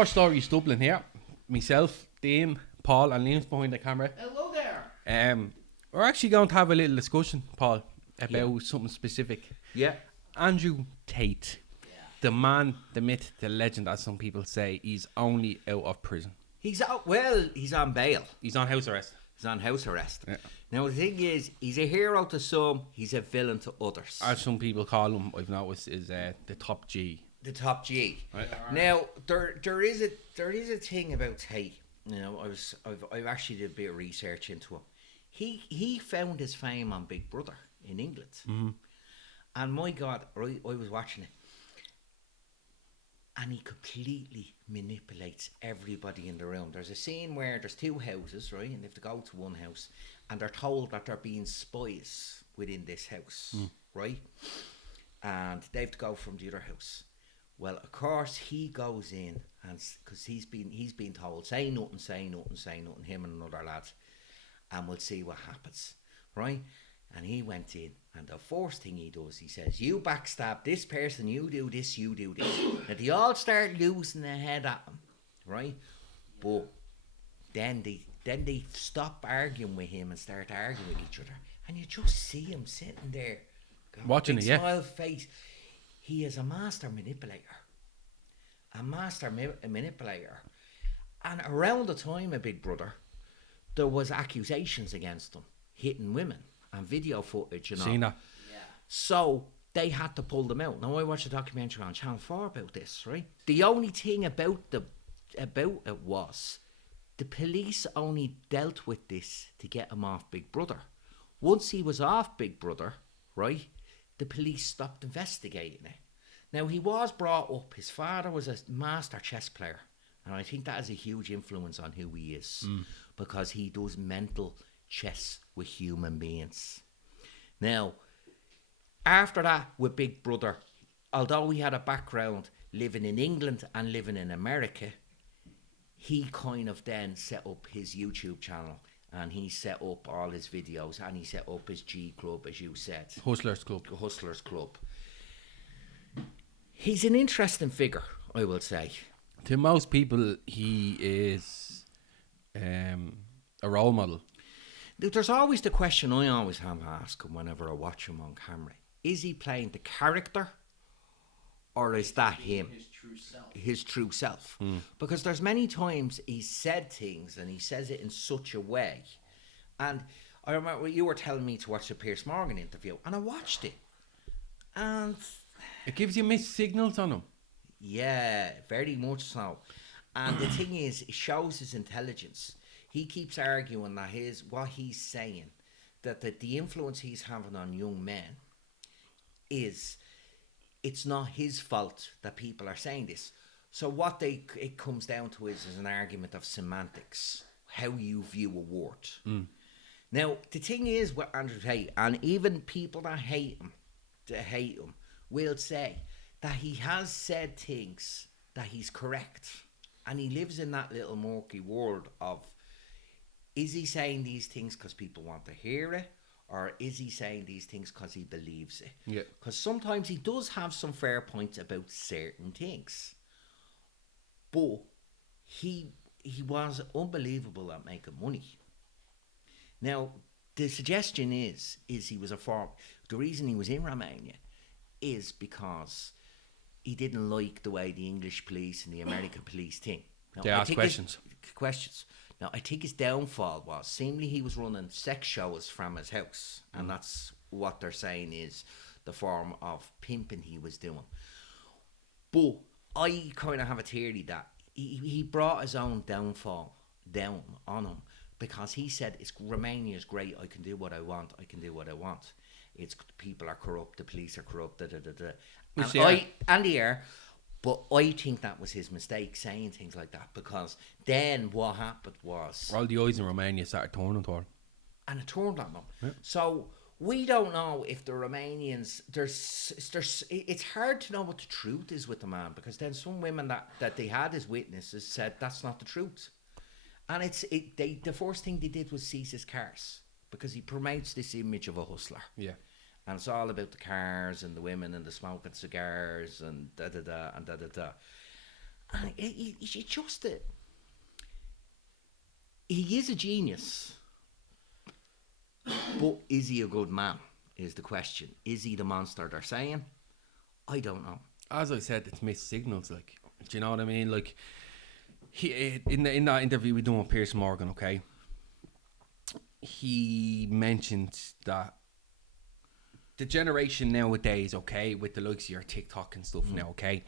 4 Stories Dublin here. Myself, Dean, Paul, and Liam's behind the camera. Hello there. We're actually going to have a little discussion, Paul, about something specific. Yeah. Andrew Tate, the man, the myth, the legend, as some people say, he's only out of prison. He's out. Well, he's on bail. He's on house arrest. He's on house arrest. Yeah. Now the thing is, he's a hero to some. He's a villain to others. As some people call him, I've noticed, is the top G. The top G. Right. Now there is a thing about Tate. You know, I've actually did a bit of research into him. He found his fame on Big Brother in England, and my God, I was watching it, and he completely manipulates everybody in the room. There's a scene where there's 2 houses, right, and they have to go to one house, and they're told that they're being spies within this house, right, and they have to go from the other house. Well, of course, he goes in, and because he's been told, say nothing, him and another lad, and we'll see what happens, right? And he went in, and the first thing he does, he says, you backstab this person, you do this, you do this. Now, they all start losing their head at him, right? But then they stop arguing with him and start arguing with each other. And you just see him sitting there, watching it, yeah. Smile face. He is a master manipulator. And around the time of Big Brother, there was accusations against him, hitting women, and video footage and all. Seen that. Yeah. So they had to pull them out. Now I watched a documentary on Channel 4 about this, right? The only thing about it was the police only dealt with this to get him off Big Brother. Once he was off Big Brother, right, the police stopped investigating it. Now, he was brought up, his father was a master chess player, and I think that has a huge influence on who he is, because he does mental chess with human beings. Now, after that, with Big Brother, although he had a background living in England and living in America, he kind of then set up his YouTube channel, and he set up all his videos, and he set up his G Club, as you said. Hustlers Club. Hustlers Club. He's an interesting figure, I will say. To most people, he is a role model. There's always the question I always have to ask him whenever I watch him on camera. Is he playing the character, or is that him? His true self. Because there's many times he's said things, and he says it in such a way. And I remember you were telling me to watch the Piers Morgan interview, and I watched it. And it gives you mixed signals on him. Yeah, very much so. And the thing is, it shows his intelligence. He keeps arguing that what he's saying, that the influence he's having on young men is, it's not his fault that people are saying this. So what it comes down to is an argument of semantics, how you view a word. Now, the thing is with Andrew Tate, and even people that hate him, will say that he has said things that he's correct, and he lives in that little murky world of, is he saying these things because people want to hear it, or is he saying these things because he believes it? Yeah. Because sometimes he does have some fair points about certain things, but he was unbelievable at making money. Now, the suggestion is he was the reason he was in Romania is because he didn't like the way the English police and the American police think. Now, they ask questions. Now, I think his downfall was, seemingly he was running sex shows from his house, and that's what they're saying is the form of pimping he was doing. But I kind of have a theory that he brought his own downfall down on him, because he said, Romania is great, I can do what I want. It's people are corrupt, the police are corrupt, and they are. But I think that was his mistake, saying things like that, because then what happened was, all the eyes in Romania started turning toward him. And it turned on them. Yeah. So we don't know if the Romanians, it's hard to know what the truth is with the man, because then some women that they had as witnesses said that's not the truth. And the first thing they did was seize his cars, because he promotes this image of a hustler. Yeah. And it's all about the cars and the women and the smoking cigars and da-da-da and da-da-da. And he just he is a genius, but is he a good man? Is the question. Is he the monster they're saying? I don't know. As I said, it's mixed signals. Like, do you know what I mean? Like, he in that interview we done with Piers Morgan, okay, he mentioned that the generation nowadays, okay, with the likes of your TikTok and stuff now, okay,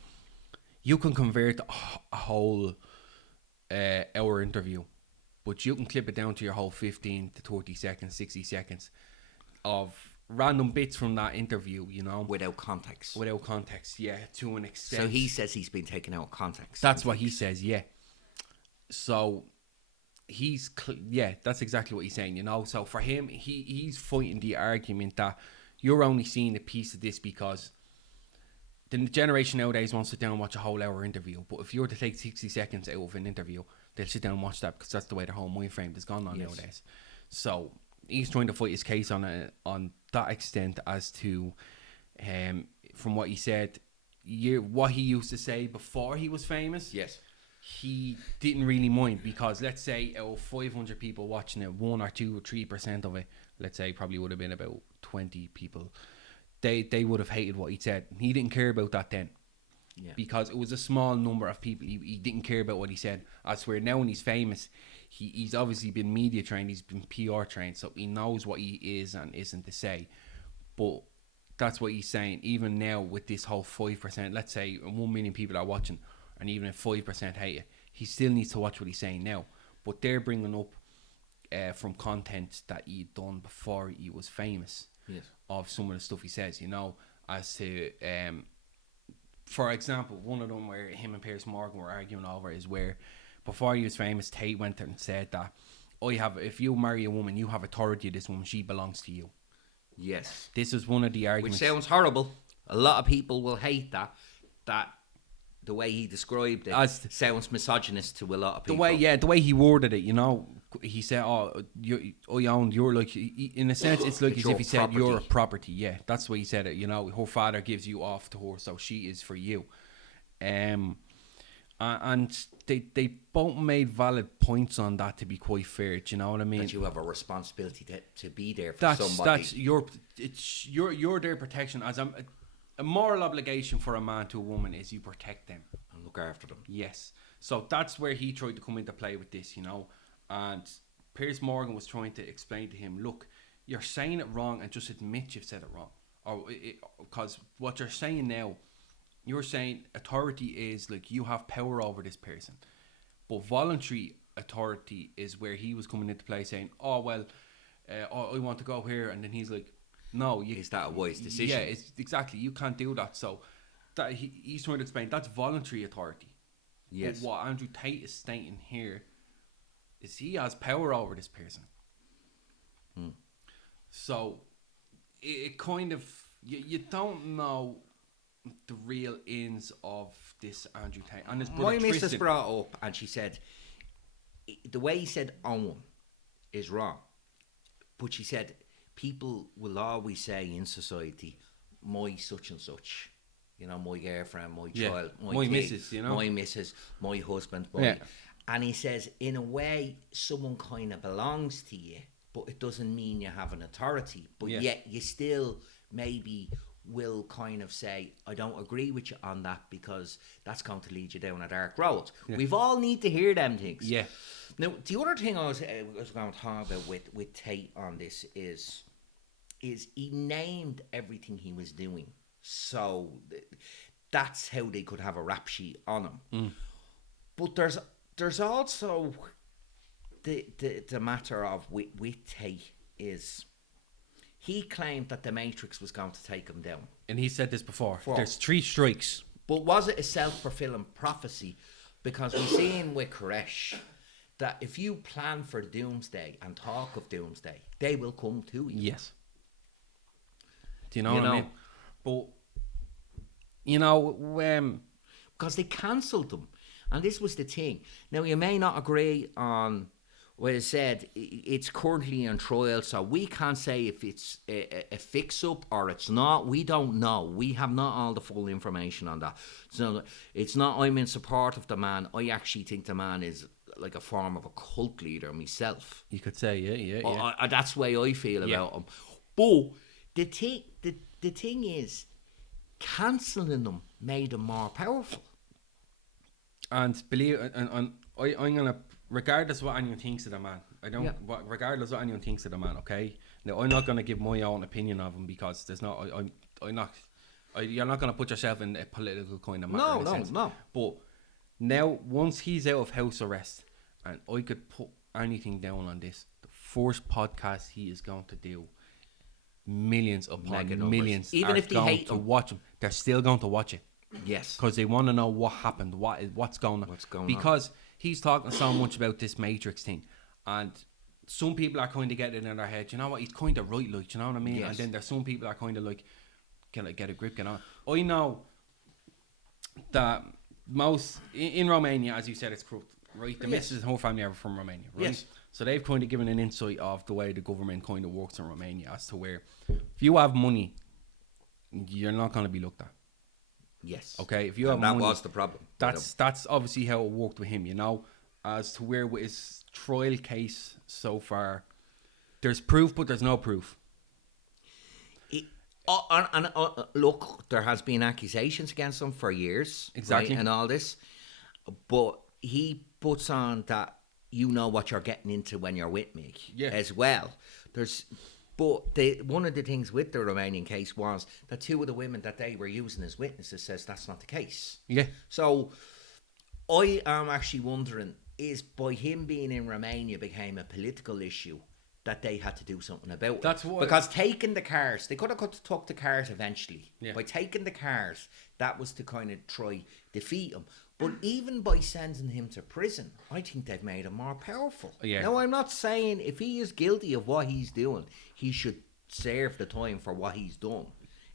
you can convert a whole hour interview, but you can clip it down to your whole 15 to 30 seconds, 60 seconds of random bits from that interview, you know. Without context. Without context, yeah, to an extent. So he says he's been taken out of context. That's what he says, yeah. So yeah, that's exactly what he's saying, you know. So for him, he's fighting the argument that you're only seeing a piece of this because the generation nowadays won't sit down and watch a whole hour interview. But if you were to take 60 seconds out of an interview, they'll sit down and watch that because that's the way their whole mind frame has gone on nowadays. So he's trying to fight his case on that extent as to, from what he said, what he used to say before he was famous. Yes. He didn't really mind because let's say out of 500 people watching it, 1 or 2 or 3% of it, let's say probably would have been about 20 people, they would have hated what he said. He didn't care about that then. Yeah. Because it was a small number of people. He didn't care about what he said. I swear now when he's famous, he's obviously been media trained, he's been PR trained, so he knows what he is and isn't to say. But that's what he's saying. Even now with this whole 5%, let's say 1 million people are watching, and even if 5% hate it, he still needs to watch what he's saying now. But they're bringing up from content that he'd done before he was famous. Yes. Of some of the stuff he says, you know, as to for example, one of them where him and Piers Morgan were arguing over is where before he was famous, Tate went there and said that if you marry a woman, you have authority of this woman, she belongs to you. Yes. This is one of the arguments. Which sounds horrible. A lot of people will hate that the way he described it sounds misogynist to a lot of people. The way he worded it, you know, he said, you're like, in a sense, it's like as if he said, you're a property. Yeah, that's the way he said it, you know, her father gives you off to her, so she is for you. And they both made valid points on that, to be quite fair, do you know what I mean? That you have a responsibility to be there for somebody. That's your their protection. As a moral obligation for a man to a woman is you protect them and look after them. Yes. So that's where he tried to come into play with this, you know. And Piers Morgan was trying to explain to him, look, you're saying it wrong and just admit you've said it wrong. Because what you're saying now, you're saying authority is like you have power over this person. But voluntary authority is where he was coming into play saying, I want to go here. And then he's like, no, is that a wise decision? Yeah, it's exactly. You can't do that. So that he's trying to explain that's voluntary authority. Yes. But what Andrew Tate is stating here is he has power over this person. So it kind of you don't know the real ins of this Andrew Tate and his brother. My missus brought up and she said the way he said own is wrong, but she said people will always say in society, my such and such, you know, my girlfriend, my child, my kid, missus, you know, my missus, my husband, and he says, in a way, someone kind of belongs to you, but it doesn't mean you have an authority, but yet you still maybe will kind of say, I don't agree with you on that because that's going to lead you down a dark road. We've all need to hear them things. Yeah. Now, the other thing I was going to talk about with Tate on this is he named everything he was doing. So that's how they could have a rap sheet on him. But there's also the matter of with Tate is he claimed that the Matrix was going to take him down. And he said this before. There's 3 strikes. But was it a self-fulfilling prophecy? Because we've seen with Koresh that if you plan for doomsday and talk of doomsday, they will come to you. Yes. Do you know what I mean? But, you know, because they cancelled them. And this was the thing. Now, you may not agree on Well, it said it's currently on trial, so we can't say if it's a fix-up or it's not. We don't know. We have not all the full information on that. So it's not I'm in support of the man. I actually think the man is like a form of a cult leader myself. You could say, yeah. That's the way I feel about him. But the thing is, cancelling them made him more powerful. And believe, and I'm gonna, regardless of what anyone thinks of the man, regardless of what anyone thinks of the man, okay. Now I'm not gonna give my own opinion of him because there's not, you're not gonna put yourself in a political kind of matter. No. But now, once he's out of house arrest, and I could put anything down on this, the first podcast he is going to do, millions upon millions, even if they hate to watch him, they're still going to watch it. Yes, because they want to know what happened, what's going on. Because he's talking so much about this Matrix thing, and some people are kind of getting in their head. You know what? He's kind of right, like, you know what I mean. Yes. And then there's some people are kind of like, get a grip, get on. I know that most in Romania, as you said, it's corrupt, right? The missus and whole family are from Romania, right? Yes. So they've kind of given an insight of the way the government kind of works in Romania, as to where if you have money, you're not going to be looked at. Yes. Okay, if you have money, that was the problem. That's obviously how it worked with him, you know. As to where with his trial case so far, there's proof, but there's no proof. Look, there has been accusations against him for years, exactly, right, and all this, but he puts on that you know what you're getting into when you're with me, as well. But one of the things with the Romanian case was that two of the women that they were using as witnesses says that's not the case. Yeah. So I am actually wondering, is by him being in Romania became a political issue that they had to do something about it. That's what, because taking the cars, they could have took the cars eventually. Yeah. By taking the cars, that was to kind of try defeat him. But even by sending him to prison, I think they've made him more powerful. Yeah. Now, I'm not saying if he is guilty of what he's doing, he should serve the time for what he's done,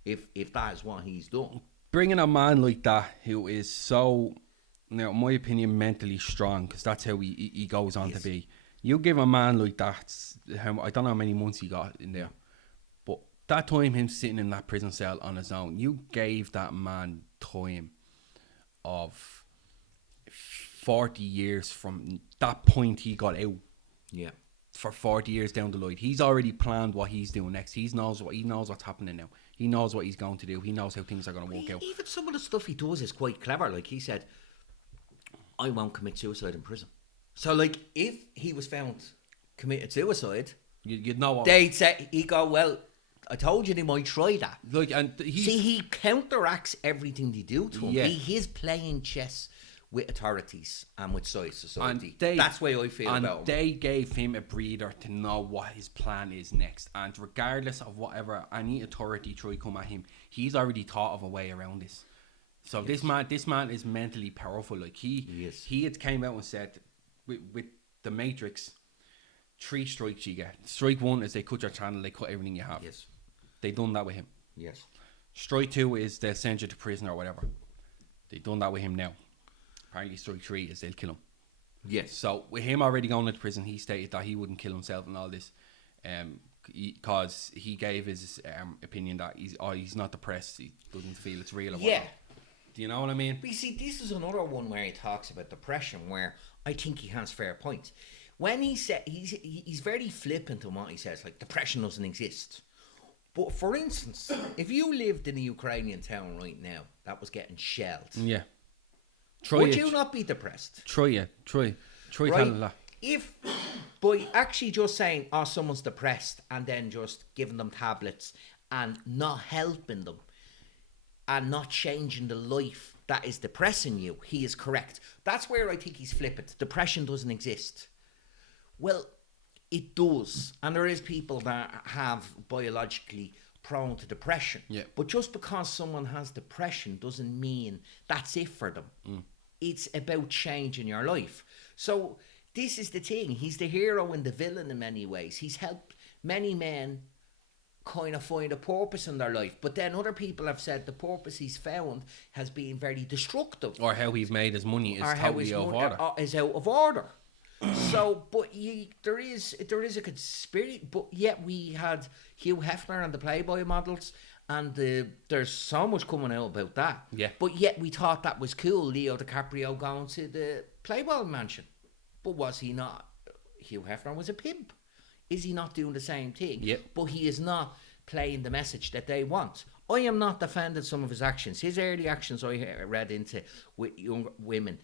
if that is what he's done. Bringing a man like that, who is so, now, in my opinion, mentally strong, because that's how he goes on to be. You give a man like that, I don't know how many months he got in there, but that time him sitting in that prison cell on his own, you gave that man time of 40 years from that point he got out. Yeah. For 40 years down the line, he's already planned what he's doing next. He knows what's happening now. He knows what he's going to do. He knows how things are going to work out. Even some of the stuff he does is quite clever. Like he said, I won't commit suicide in prison. So, like, if he was found committed suicide, you'd know what they'd say, he'd go, well, I told you they might try that. Like, and he counteracts everything they do to him. Yeah. He's playing chess with authorities and with society. And that's the way I feel about him. They gave him a breather to know what his plan is next. And regardless of whatever any authority try to come at him, he's already thought of a way around this. So this man is mentally powerful. Like he had came out and said, with the Matrix, 3 strikes you get. Strike 1 is they cut your channel, they cut everything you have. Yes. They done that with him. Yes. Strike 2 is they'll send you to prison or whatever. They done that with him now. Apparently strike 3 is they'll kill him. Yes. So with him already going into prison, he stated that he wouldn't kill himself and all this, because he gave his opinion that he's not depressed. He doesn't feel it's real. Or whatever. Do you know what I mean? But you see, this is another one where he talks about depression, where I think he has fair points. When he said he's very flippant in what he says, like depression doesn't exist. But for instance, if you lived in a Ukrainian town right now that was getting shelled, would you not be depressed? Try telling that. If by actually just saying, oh, someone's depressed, and then just giving them tablets and not helping them and not changing the life that is depressing you, he is correct. That's where I think he's flippant. Depression doesn't exist. Well, it does. And there is people that have biologically prone to depression. Yeah. But just because someone has depression doesn't mean that's it for them. It's about changing your life. So this is the thing. He's the hero and the villain in many ways. He's helped many men kind of find a purpose in their life. But then other people have said the purpose he's found has been very destructive. Or how he's made his money is totally out of order. Is out of order. So, but there is a conspiracy. But yet we had Hugh Hefner and the Playboy models, and there's so much coming out about that. Yeah. But yet we thought that was cool. Leo DiCaprio going to the Playboy mansion, but was he not? Hugh Hefner was a pimp. Is he not doing the same thing? Yep. But he is not playing the message that they want. I am not defending some of his actions. His early actions I read into with young women,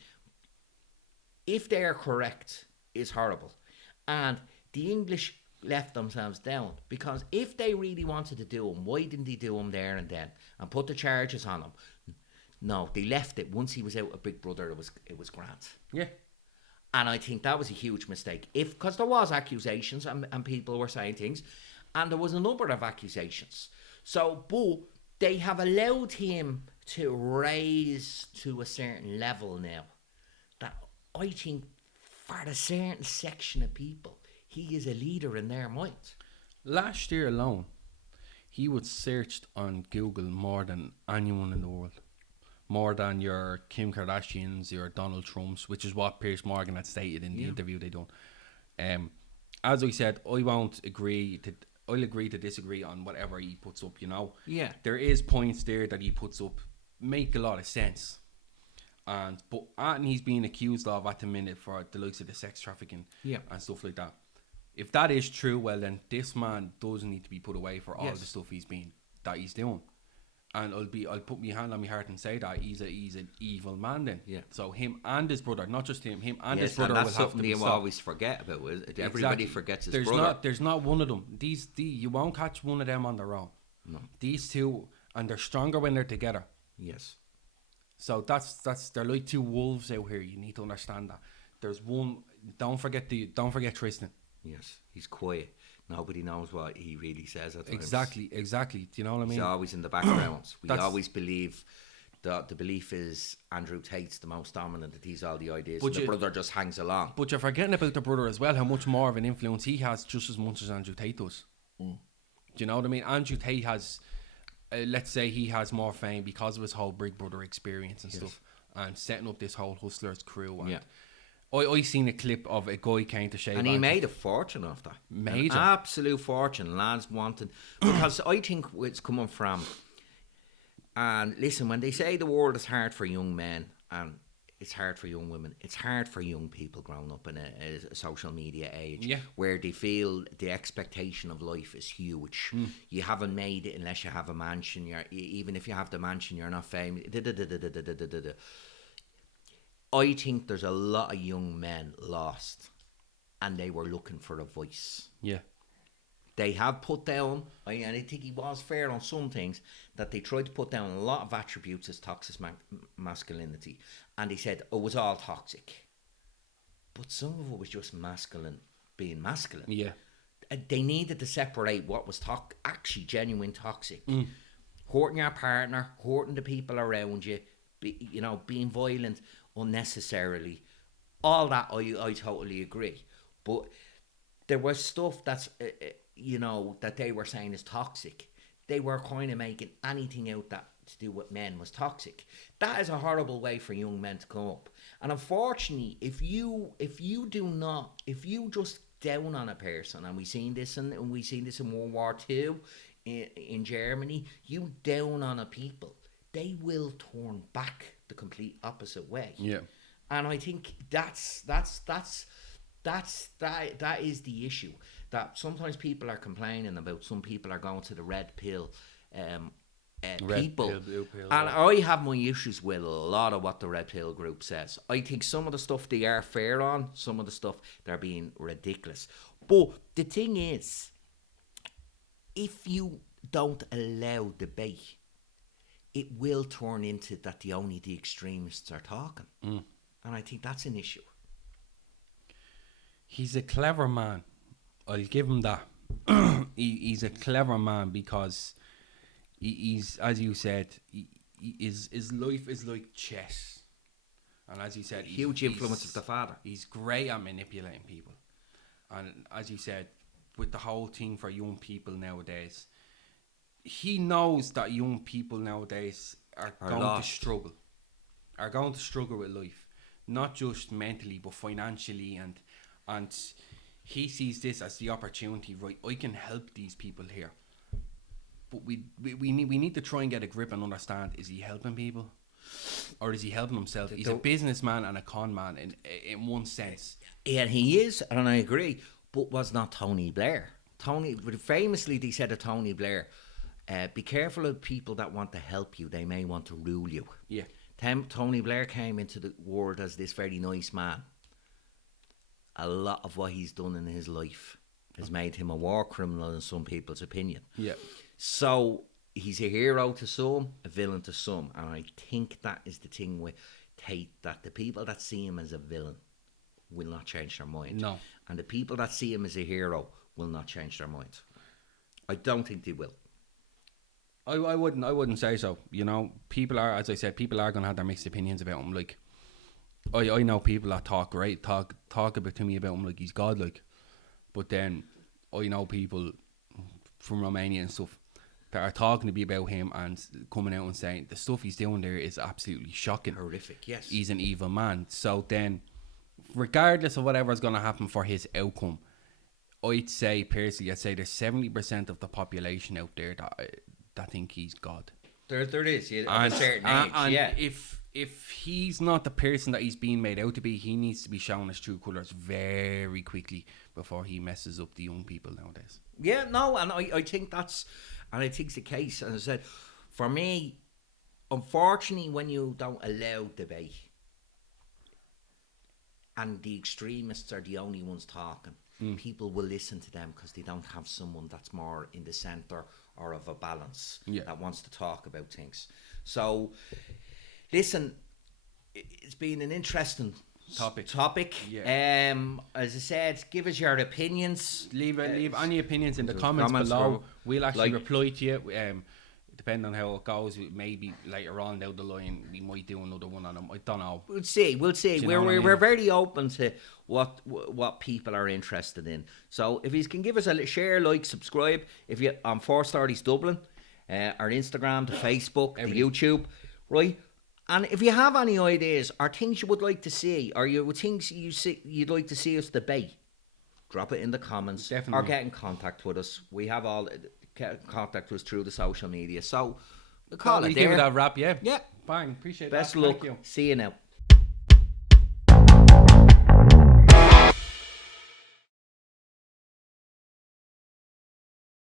if they are correct, is horrible. And the English left themselves down, because if they really wanted to do them, why didn't they do them there and then and put the charges on him? No, they left it. Once he was out of Big Brother, it was grand. Yeah. And I think that was a huge mistake. Because there was accusations and people were saying things, and there was a number of accusations. So, but they have allowed him to raise to a certain level now that I think for a certain section of people, he is a leader in their minds. Last year alone, he was searched on Google more than anyone in the world. More than your Kim Kardashians, your Donald Trumps, which is what Piers Morgan had stated in the interview they done. As I said, I'll agree to disagree on whatever he puts up, you know. Yeah. There is points there that he puts up make a lot of sense. And he's being accused of at the minute for the likes of the sex trafficking and stuff like that. If that is true, well then this man does need to be put away for all the stuff he's doing. And I'll put my hand on my heart and say that he's an evil man then. Yeah. So him and his brother, not just him and his brother, and will have to be you stopped. always forget about. Everybody forgets his brother. There's not one of them. You won't catch one of them on their own. No. These two, and they're stronger when they're together. Yes. So they're like two wolves out here. You need to understand that. There's one. Don't forget Tristan. Yes, he's quiet. Nobody knows what he really says at times. Exactly. Do you know what I mean? He's always in the background. We always believe that the belief is Andrew Tate's the most dominant, that he's all the ideas, but the brother just hangs along. But you're forgetting about the brother as well, how much more of an influence he has, just as much as Andrew Tate does. Do you know what I mean? Andrew Tate has, let's say he has more fame because of his whole Big Brother experience and stuff, and setting up this whole Hustlers crew. And I seen a clip of a guy came to shave, and he made a fortune off that. An absolute fortune. Lads wanted, because I think it's coming from. And listen, when they say the world is hard for young men and it's hard for young women, it's hard for young people growing up in a social media age, where they feel the expectation of life is huge. You haven't made it unless you have a mansion. Even if you have the mansion, you're not famous. I think there's a lot of young men lost, and they were looking for a voice. Yeah. They have put down, and I think he was fair on some things, that they tried to put down a lot of attributes as toxic masculinity. And he said it was all toxic. But some of it was just being masculine. Yeah. They needed to separate what was actually genuine toxic. Hurting your partner, hurting the people around you, being violent unnecessarily. All that I totally agree. But there was stuff that's... that they were saying is toxic. They were kind of making anything out that to do with men was toxic. That is a horrible way for young men to come up. And unfortunately, if you just down on a person, and we seen this in World War II in Germany, you down on a people, they will turn back the complete opposite way. Yeah. And I think that is the issue. That sometimes people are complaining about. Some people are going to the red pill people. Pill, blue pill, and I have my issues with a lot of what the red pill group says. I think some of the stuff they are fair on, some of the stuff they're being ridiculous. But the thing is, if you don't allow debate, it will turn into that only the extremists are talking. And I think that's an issue. He's a clever man. I'll give him that. He's a clever man because he's, as you said, his life is like chess. And as you said, huge influence of the father. He's great at manipulating people. And as you said, with the whole thing for young people nowadays, he knows that young people nowadays are going to struggle with life. Not just mentally, but financially and and he sees this as the opportunity. Right, I can help these people here, but we need to try and get a grip and understand: is he helping people, or is he helping himself? He's a businessman and a con man in one sense. Yeah, he is, and I agree. But was not Tony Blair? Famously, they said to Tony Blair, "Be careful of people that want to help you; they may want to rule you." Yeah. Tony Blair came into the world as this very nice man. A lot of what he's done in his life has made him a war criminal in some people's opinion. Yeah. So he's a hero to some, a villain to some, and I think that is the thing with Tate, that the people that see him as a villain will not change their mind. No. And the people that see him as a hero will not change their mind. I don't think they will. I wouldn't say so. You know, people are, as I said, people are going to have their mixed opinions about him. Like, I know people that talk about to me about him like he's godlike, but then I know people from Romania and stuff that are talking to me about him and coming out and saying the stuff he's doing there is absolutely shocking, horrific. Yes, he's an evil man. So then, regardless of whatever's going to happen for his outcome, I'd say there's 70% of the population out there that think he's God. There is, yeah, at a certain age, and yeah. If he's not the person that he's being made out to be, he needs to be shown his true colours very quickly before he messes up the young people nowadays. Yeah, no, and I think that's the case. As I said, for me, unfortunately, when you don't allow debate, and the extremists are the only ones talking, people will listen to them because they don't have someone that's more in the centre or of a balance that wants to talk about things. So, listen, it's been an interesting topic. Yeah. As I said, give us your opinions. Leave any opinions in the comments below. We'll actually reply to you. Depending on how it goes, maybe later on down the line we might do another one on them. I don't know. We'll see. We're very open to what people are interested in. So if you can give us a share, like, subscribe. If you on 4 Stories Dublin, our Instagram, the Facebook, the YouTube, right? And if you have any ideas or things you would like to see, or things you'd like to see us debate, drop it in the comments. Definitely. Or get in contact with us. We have all contact us through the social media. So we'll call it there. Give it a wrap, yeah. Yeah. Fine. Appreciate Best that. luck. Thank you. See you now.